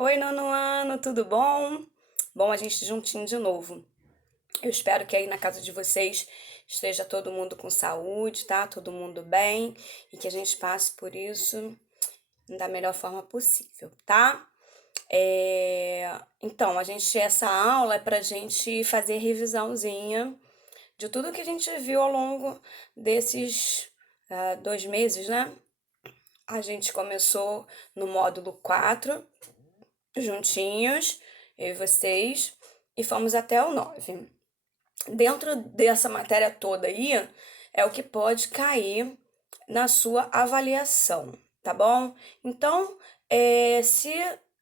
Oi, nono ano, tudo bom? Bom, a gente juntinho de novo. Eu espero que aí na casa de vocês esteja todo mundo com saúde, tá? Todo mundo bem e que a gente passe por isso da melhor forma possível, tá? Então, essa aula é pra gente fazer revisãozinha de tudo que a gente viu ao longo desses 2 meses, né? A gente começou no módulo 4 juntinhos, eu e vocês, e fomos até o 9. Dentro dessa matéria toda aí, é o que pode cair na sua avaliação, tá bom? Então, se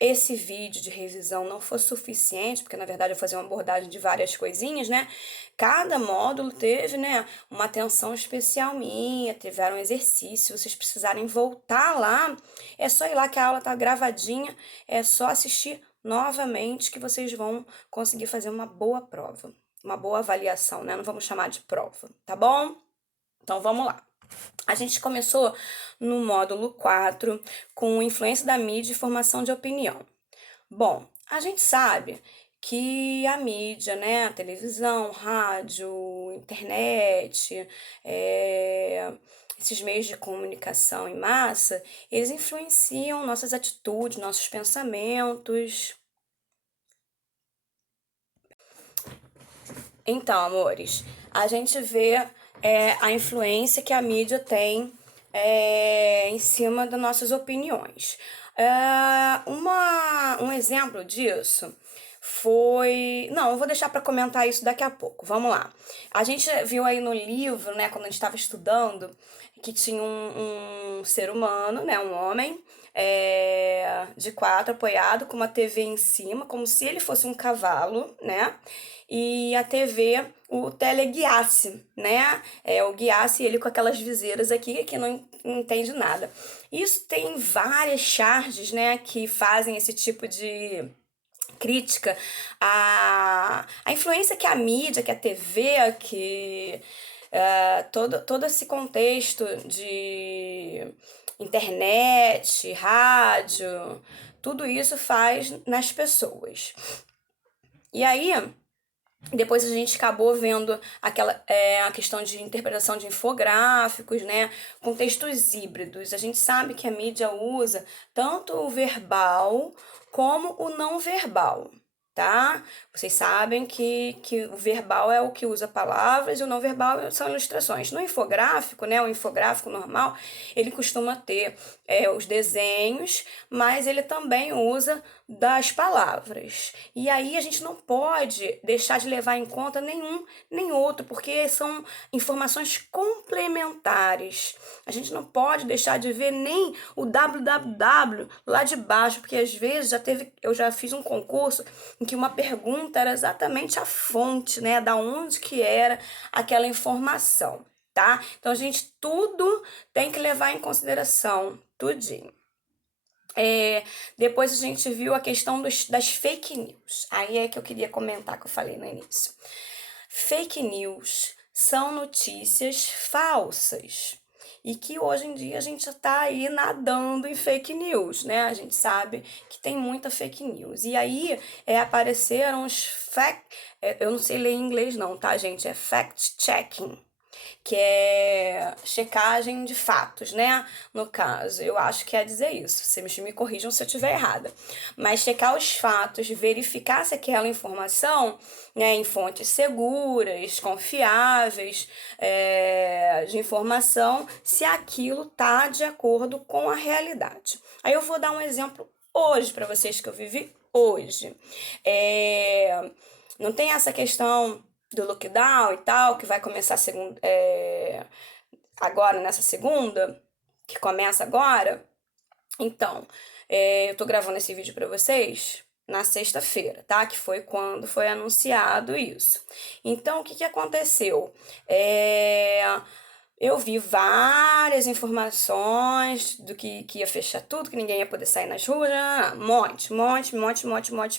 esse vídeo de revisão não for suficiente, porque na verdade eu vou fazer uma abordagem de várias coisinhas, né? Cada módulo teve, né, uma atenção especial minha, tiveram exercício. Se vocês precisarem voltar lá, é só ir lá que a aula tá gravadinha, é só assistir novamente que vocês vão conseguir fazer uma boa prova, uma boa avaliação, né? Não vamos chamar de prova, tá bom? Então vamos lá. A gente começou no módulo 4 com influência da mídia e formação de opinião. Bom, a gente sabe que a mídia, né, a televisão, rádio, internet, esses meios de comunicação em massa, eles influenciam nossas atitudes, nossos pensamentos. Então, amores, a gente vê a influência que a mídia tem em cima das nossas opiniões. Um exemplo disso foi. Não, eu vou deixar para comentar isso daqui a pouco. Vamos lá. A gente viu aí no livro, né, quando a gente estava estudando, que tinha um ser humano, né, um homem, de quatro, apoiado com uma TV em cima, como se ele fosse um cavalo, né? E a TV o teleguiasse, né? O guiasse ele com aquelas viseiras aqui que não entende nada. Isso tem várias charges, né, que fazem esse tipo de crítica à influência que a mídia, que a TV, que todo esse contexto de internet, rádio, tudo isso faz nas pessoas. E aí, depois a gente acabou vendo a questão de interpretação de infográficos, né, com textos híbridos. A gente sabe que a mídia usa tanto o verbal como o não verbal, tá? Vocês sabem que o verbal é o que usa palavras e o não verbal são ilustrações. No infográfico, né, o infográfico normal, ele costuma ter os desenhos, mas ele também usa das palavras. E aí a gente não pode deixar de levar em conta nenhum nem outro, porque são informações complementares. A gente não pode deixar de ver nem o www lá de baixo, porque às vezes eu já fiz um concurso em que uma pergunta era exatamente a fonte, né, da onde que era aquela informação, tá? Então, a gente tudo tem que levar em consideração, tudinho. Depois a gente viu a questão das fake news. Aí é que eu queria comentar que eu falei no início. Fake news são notícias falsas. E que hoje em dia a gente está aí nadando em fake news, né? A gente sabe que tem muita fake news. E aí apareceram os eu não sei ler em inglês não, tá, gente? É fact-checking, que é checagem de fatos, né? No caso, eu acho que é dizer isso. Vocês me corrijam se eu estiver errada. Mas checar os fatos, verificar se aquela informação, né, em fontes seguras, confiáveis, de informação, se aquilo tá de acordo com a realidade. Aí eu vou dar um exemplo hoje para vocês que eu vivi hoje. Não tem essa questão do lockdown e tal, que vai começar agora, nessa segunda, que começa agora. Então, eu tô gravando esse vídeo para vocês na sexta-feira, tá? Que foi quando foi anunciado isso. Então, o que que aconteceu? Eu vi várias informações do que ia fechar tudo, que ninguém ia poder sair nas ruas, monte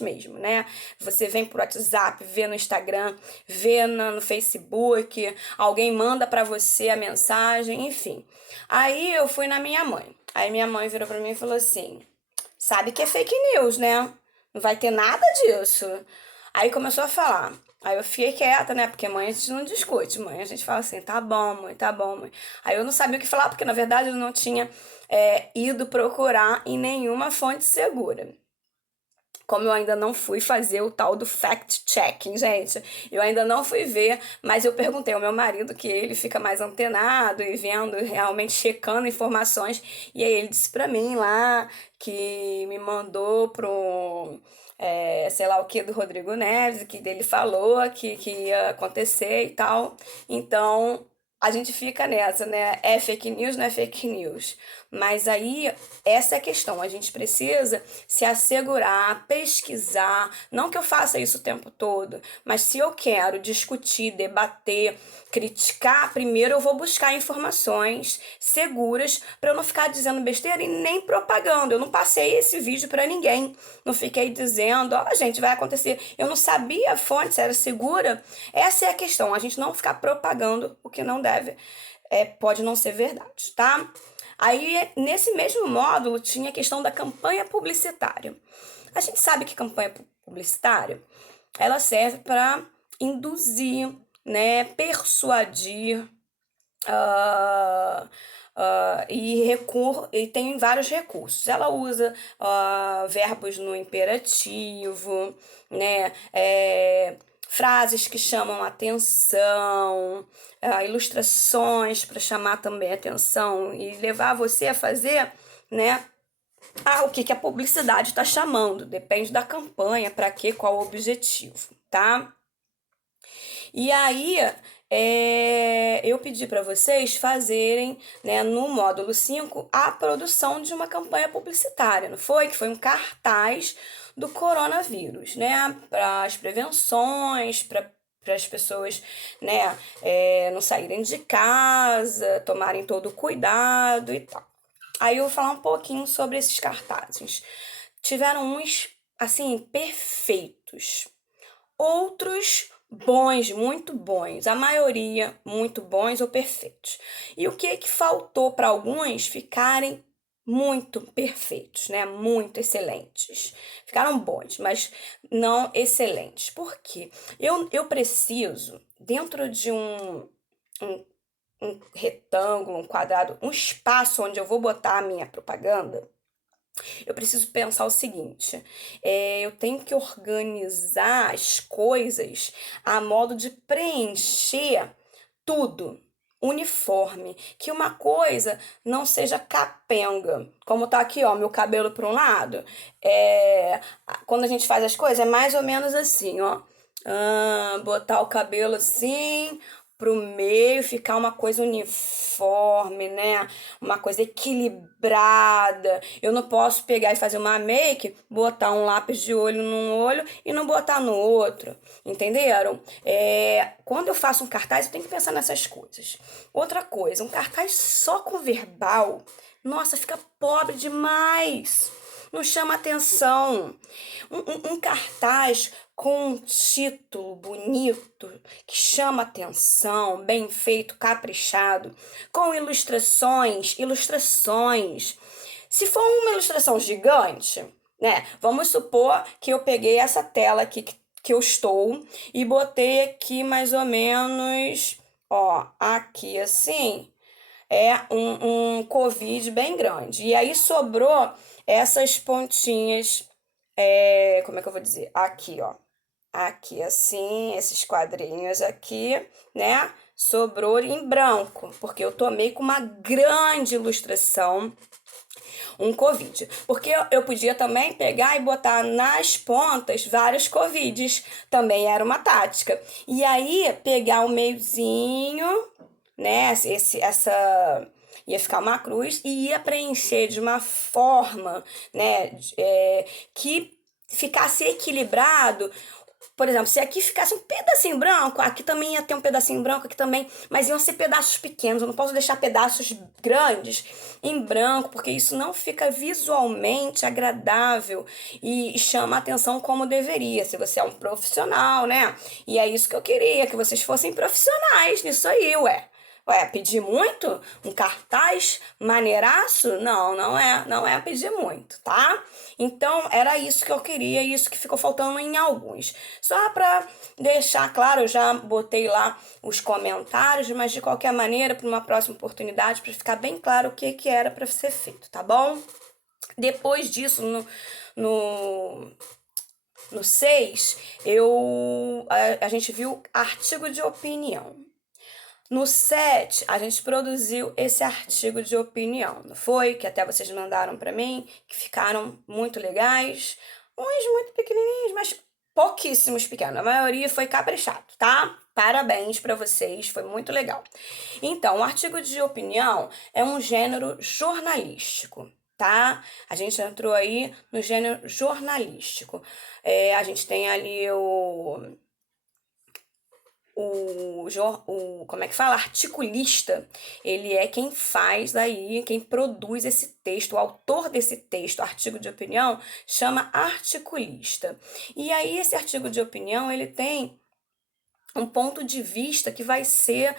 mesmo, né? Você vem pro WhatsApp, vê no Instagram, vê no Facebook, alguém manda pra você a mensagem, enfim. Aí eu fui na minha mãe. Aí minha mãe virou pra mim e falou assim: sabe que é fake news, né? Não vai ter nada disso. Aí começou a falar. Aí eu fiquei quieta, né? Porque mãe a gente não discute. Mãe a gente fala assim, tá bom, mãe, tá bom, mãe. Aí eu não sabia o que falar, porque na verdade eu não tinha ido procurar em nenhuma fonte segura. Como eu ainda não fui fazer o tal do fact-checking, gente, eu ainda não fui ver, mas eu perguntei ao meu marido, que ele fica mais antenado e vendo, realmente checando informações, e aí ele disse pra mim lá que me mandou pro, sei lá o que, do Rodrigo Neves, que ele falou que ia acontecer e tal. Então, a gente fica nessa, né? É fake news, não é fake news. Mas aí, essa é a questão. A gente precisa se assegurar, pesquisar. Não que eu faça isso o tempo todo, mas se eu quero discutir, debater, criticar, primeiro eu vou buscar informações seguras para eu não ficar dizendo besteira e nem propaganda. Eu não passei esse vídeo para ninguém. Não fiquei dizendo, ó, gente, vai acontecer. Eu não sabia a fonte, se era segura. Essa é a questão. A gente não ficar propagando o que não deve. Pode não ser verdade, tá? Aí, nesse mesmo módulo, tinha a questão da campanha publicitária. A gente sabe que campanha publicitária, ela serve para induzir, né, persuadir, e tem vários recursos. Ela usa verbos no imperativo, né? Frases que chamam atenção, ilustrações para chamar também atenção e levar você a fazer, né? O que a publicidade está chamando. Depende da campanha, para quê, qual o objetivo, tá? E aí, eu pedi para vocês fazerem, né, no módulo 5 a produção de uma campanha publicitária, não foi? Que foi um cartaz do coronavírus, né? Para as prevenções, para as pessoas, né, não saírem de casa, tomarem todo o cuidado e tal. Aí eu vou falar um pouquinho sobre esses cartazes. Tiveram uns, assim, perfeitos. Outros bons, muito bons, a maioria muito bons ou perfeitos. E o que faltou para alguns ficarem muito perfeitos, né? Muito excelentes. Ficaram bons, mas não excelentes. Por quê? Eu preciso, dentro de um, um retângulo, um quadrado, um espaço onde eu vou botar a minha propaganda, eu preciso pensar o seguinte: eu tenho que organizar as coisas a modo de preencher tudo uniforme, que uma coisa não seja capenga, como tá aqui, ó, meu cabelo para um lado, quando a gente faz as coisas é mais ou menos assim, ó, botar o cabelo assim pro meio, ficar uma coisa uniforme, né? Uma coisa equilibrada. Eu não posso pegar e fazer uma make, botar um lápis de olho num olho e não botar no outro. Entenderam? Quando eu faço um cartaz, eu tenho que pensar nessas coisas. Outra coisa, um cartaz só com verbal, nossa, fica pobre demais. Não chama atenção. Um cartaz com um título bonito, que chama atenção, bem feito, caprichado, com ilustrações. Se for uma ilustração gigante, né? Vamos supor que eu peguei essa tela aqui que eu estou e botei aqui mais ou menos, ó, aqui assim, um Covid bem grande. E aí sobrou essas pontinhas, como é que eu vou dizer? Aqui, ó. Aqui assim, esses quadrinhos aqui, né? Sobrou em branco, porque eu tomei com uma grande ilustração um Covid. Porque eu podia também pegar e botar nas pontas vários Covids. Também era uma tática. E aí, pegar o meiozinho, né? Essa ia ficar uma cruz e ia preencher de uma forma, né? Que ficasse equilibrado. Por exemplo, se aqui ficasse um pedacinho branco, aqui também ia ter um pedacinho branco, aqui também, mas iam ser pedaços pequenos. Eu não posso deixar pedaços grandes em branco, porque isso não fica visualmente agradável e chama a atenção como deveria, se você é um profissional, né? E é isso que eu queria, que vocês fossem profissionais nisso aí, ué. Ué, pedir muito? Um cartaz maneiraço? Não, não é pedir muito, tá? Então, era isso que eu queria, isso que ficou faltando em alguns. Só pra deixar claro, eu já botei lá os comentários, mas de qualquer maneira, para uma próxima oportunidade, para ficar bem claro o que que era para ser feito, tá bom? Depois disso, no, no 6 a gente viu artigo de opinião. No 7 a gente produziu esse artigo de opinião, não foi? Que até vocês mandaram para mim, que ficaram muito legais. Uns muito pequenininhos, mas pouquíssimos pequenos. A maioria foi caprichado, tá? Parabéns para vocês, foi muito legal. Então, o artigo de opinião é um gênero jornalístico, tá? A gente entrou aí no gênero jornalístico. A gente tem ali como é que fala? Articulista. Ele é quem faz daí, quem produz esse texto, o autor desse texto, artigo de opinião, chama articulista. E aí esse artigo de opinião, ele tem um ponto de vista que vai ser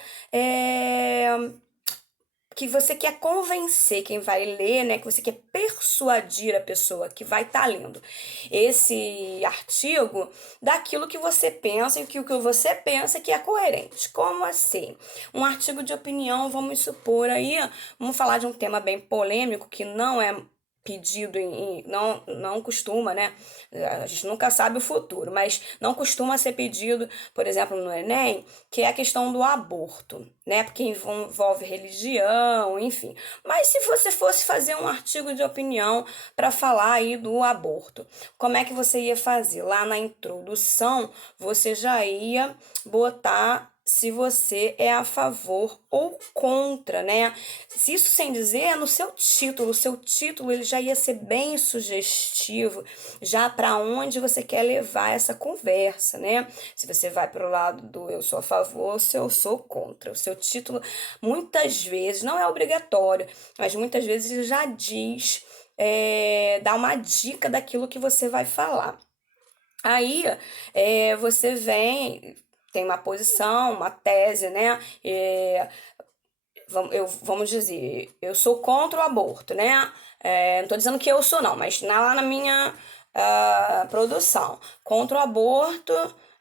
que você quer convencer quem vai ler, né? Que você quer persuadir a pessoa que vai estar lendo esse artigo daquilo que você pensa e que o que você pensa que é coerente. Como assim? Um artigo de opinião, vamos supor aí, vamos falar de um tema bem polêmico que não é pedido não costuma, né? A gente nunca sabe o futuro, mas não costuma ser pedido, por exemplo, no Enem, que é a questão do aborto, né? Porque envolve religião, enfim. Mas se você fosse fazer um artigo de opinião para falar aí do aborto, como é que você ia fazer? Lá na introdução, você já ia botar se você é a favor ou contra, né? Se isso sem dizer é no seu título, o seu título ele já ia ser bem sugestivo, já para onde você quer levar essa conversa, né? Se você vai para o lado do eu sou a favor ou se eu sou contra. O seu título muitas vezes não é obrigatório, mas muitas vezes ele já diz, dá uma dica daquilo que você vai falar. Aí você tem uma posição, uma tese, né? Vamos dizer, eu sou contra o aborto, né? Não estou dizendo que eu sou, não, mas lá na minha produção, contra o aborto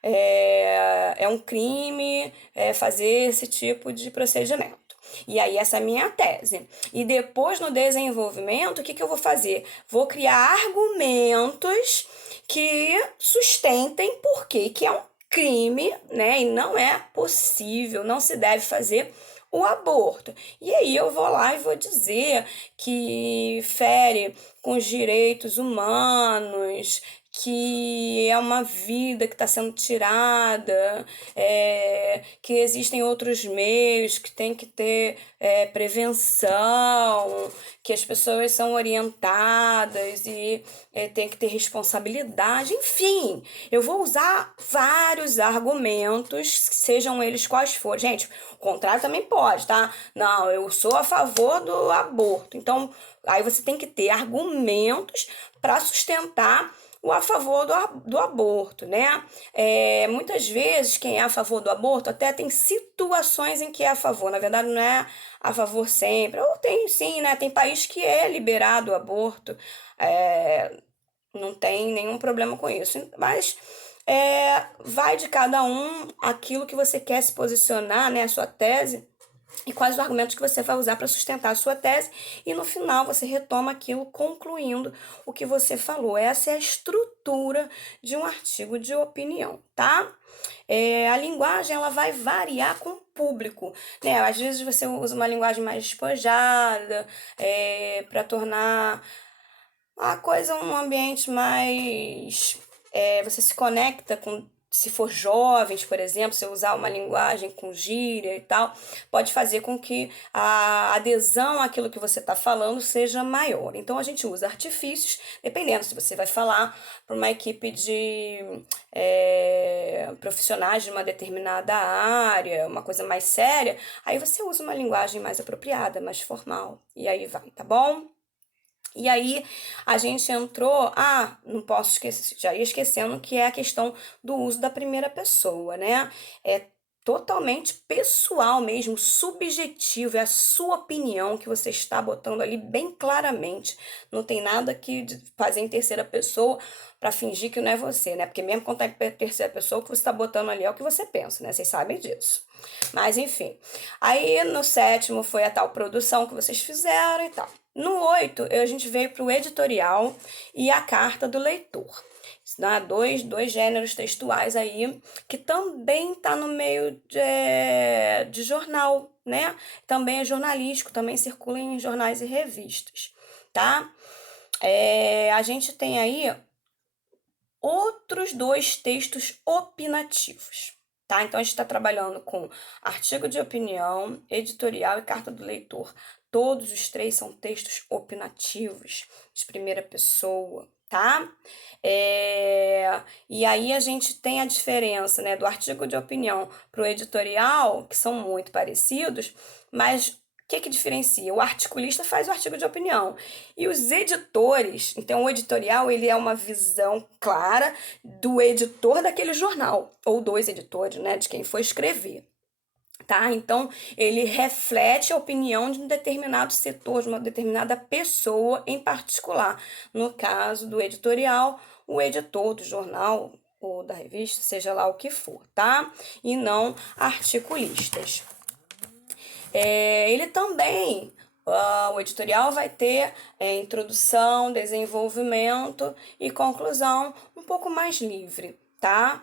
é um crime fazer esse tipo de procedimento. E aí, essa é a minha tese. E depois, no desenvolvimento, o que eu vou fazer? Vou criar argumentos que sustentem por que é um crime, né? E não é possível, não se deve fazer o aborto. E aí eu vou lá e vou dizer que fere com os direitos humanos, que é uma vida que está sendo tirada, que existem outros meios, que tem que ter prevenção, que as pessoas são orientadas e tem que ter responsabilidade, enfim, eu vou usar vários argumentos, sejam eles quais forem. Gente, o contrário também pode, tá? Não, eu sou a favor do aborto. Então, aí você tem que ter argumentos para sustentar o a favor do aborto, né? Muitas vezes, quem é a favor do aborto até tem situações em que é a favor. Na verdade, não é a favor sempre. Ou tem sim, né? Tem país que é liberado o aborto. Não tem nenhum problema com isso. Mas vai de cada um aquilo que você quer se posicionar, né? A sua tese e quais os argumentos que você vai usar para sustentar a sua tese, e no final você retoma aquilo concluindo o que você falou. Essa é a estrutura de um artigo de opinião, tá? A linguagem ela vai variar com o público, né? Às vezes você usa uma linguagem mais despojada, para tornar a coisa um ambiente mais. Você se conecta com. Se for jovens, por exemplo, se usar uma linguagem com gíria e tal, pode fazer com que a adesão àquilo que você está falando seja maior. Então, a gente usa artifícios, dependendo se você vai falar para uma equipe de profissionais de uma determinada área, uma coisa mais séria, aí você usa uma linguagem mais apropriada, mais formal, e aí vai, tá bom? E aí a gente entrou, não posso esquecer, já ia esquecendo que é a questão do uso da primeira pessoa, né? totalmente pessoal mesmo, subjetivo, é a sua opinião que você está botando ali bem claramente. Não tem nada que fazer em terceira pessoa para fingir que não é você, né? Porque mesmo quando tá em terceira pessoa, o que você está botando ali é o que você pensa, né? Vocês sabem disso. Mas enfim. Aí no 7º foi a tal produção que vocês fizeram e tal. No 8, a gente veio para o editorial e a carta do leitor. Né? Dois gêneros textuais aí que também está no meio de jornal, né? Também é jornalístico, também circula em jornais e revistas, tá? A gente tem aí outros 2 textos opinativos, tá? Então a gente está trabalhando com artigo de opinião, editorial e carta do leitor. Todos os 3 são textos opinativos, de primeira pessoa, tá? E aí a gente tem a diferença, né, do artigo de opinião para o editorial, que são muito parecidos, mas o que diferencia? O articulista faz o artigo de opinião e os editores, então o editorial ele é uma visão clara do editor daquele jornal, ou dos editores, né, de quem for escrever. Tá? Então, ele reflete a opinião de um determinado setor, de uma determinada pessoa em particular. No caso do editorial, o editor do jornal ou da revista, seja lá o que for, tá? E não articulistas. Ele também, o editorial vai ter introdução, desenvolvimento e conclusão um pouco mais livre, tá?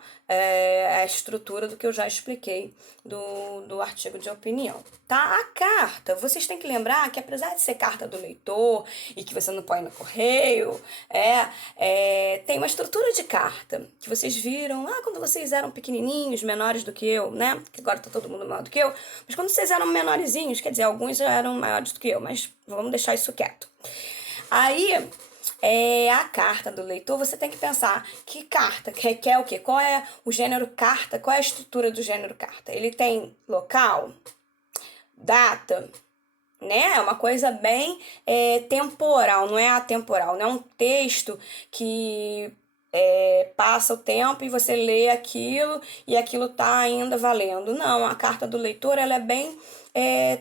A estrutura do que eu já expliquei do artigo de opinião, tá? A carta, vocês têm que lembrar que apesar de ser carta do leitor e que você não põe no correio, tem uma estrutura de carta que vocês viram lá quando vocês eram pequenininhos, menores do que eu, né? Que agora tá todo mundo maior do que eu, mas quando vocês eram menorzinhos, quer dizer, alguns já eram maiores do que eu, mas vamos deixar isso quieto. Aí, a carta do leitor, você tem que pensar que carta, que requer o quê? Qual é o gênero carta? Qual é a estrutura do gênero carta? Ele tem local, data, né? É uma coisa bem temporal, não é atemporal, não é um texto que passa o tempo e você lê aquilo e aquilo tá ainda valendo. Não, a carta do leitor ela é bem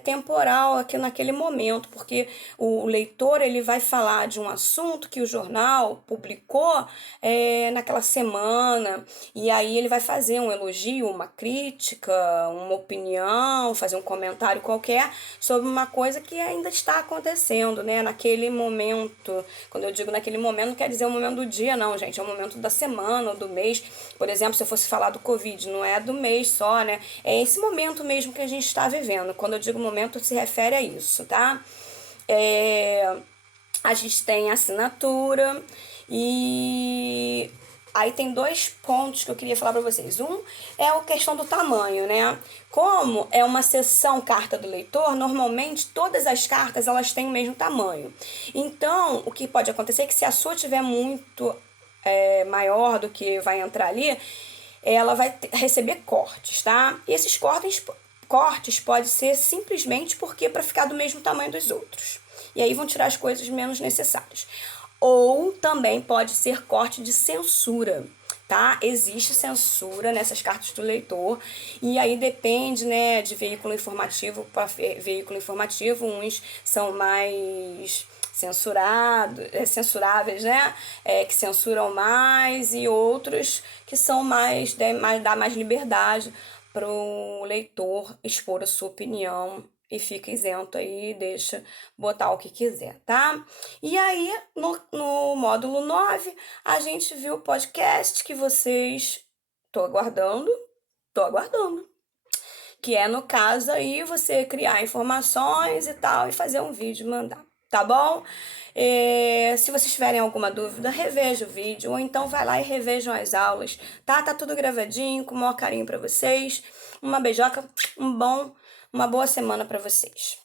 temporal aqui naquele momento, porque o leitor ele vai falar de um assunto que o jornal publicou naquela semana, e aí ele vai fazer um elogio, uma crítica, uma opinião, fazer um comentário qualquer sobre uma coisa que ainda está acontecendo, né? Naquele momento. Quando eu digo naquele momento, não quer dizer o momento do dia, não, gente. É o momento da semana ou do mês. Por exemplo, se eu fosse falar do Covid, não é do mês só, né? É esse momento mesmo que a gente está vivendo. Quando eu digo momento, se refere a isso, tá? A gente tem assinatura e aí tem 2 pontos que eu queria falar para vocês. Um é a questão do tamanho, né? Como é uma seção carta do leitor, normalmente todas as cartas elas têm o mesmo tamanho. Então, o que pode acontecer é que se a sua tiver muito maior do que vai entrar ali, ela vai receber cortes, tá? E esses cortes podem ser simplesmente porque para ficar do mesmo tamanho dos outros. E aí vão tirar as coisas menos necessárias. Ou também pode ser corte de censura, tá? Existe censura nessas cartas do leitor e aí depende, né, de veículo informativo para veículo informativo. Uns são mais censuráveis, né? Que censuram mais, e outros que são dá mais liberdade para o leitor expor a sua opinião e fica isento aí, deixa botar o que quiser, tá? E aí, no módulo 9 a gente viu o podcast que vocês... Tô aguardando. Que é, no caso aí, você criar informações e tal, e fazer um vídeo e mandar, tá bom? Se vocês tiverem alguma dúvida, reveja o vídeo, ou então vai lá e revejam as aulas, tá? Tá tudo gravadinho, com o maior carinho pra vocês. Uma beijoca, uma boa semana pra vocês.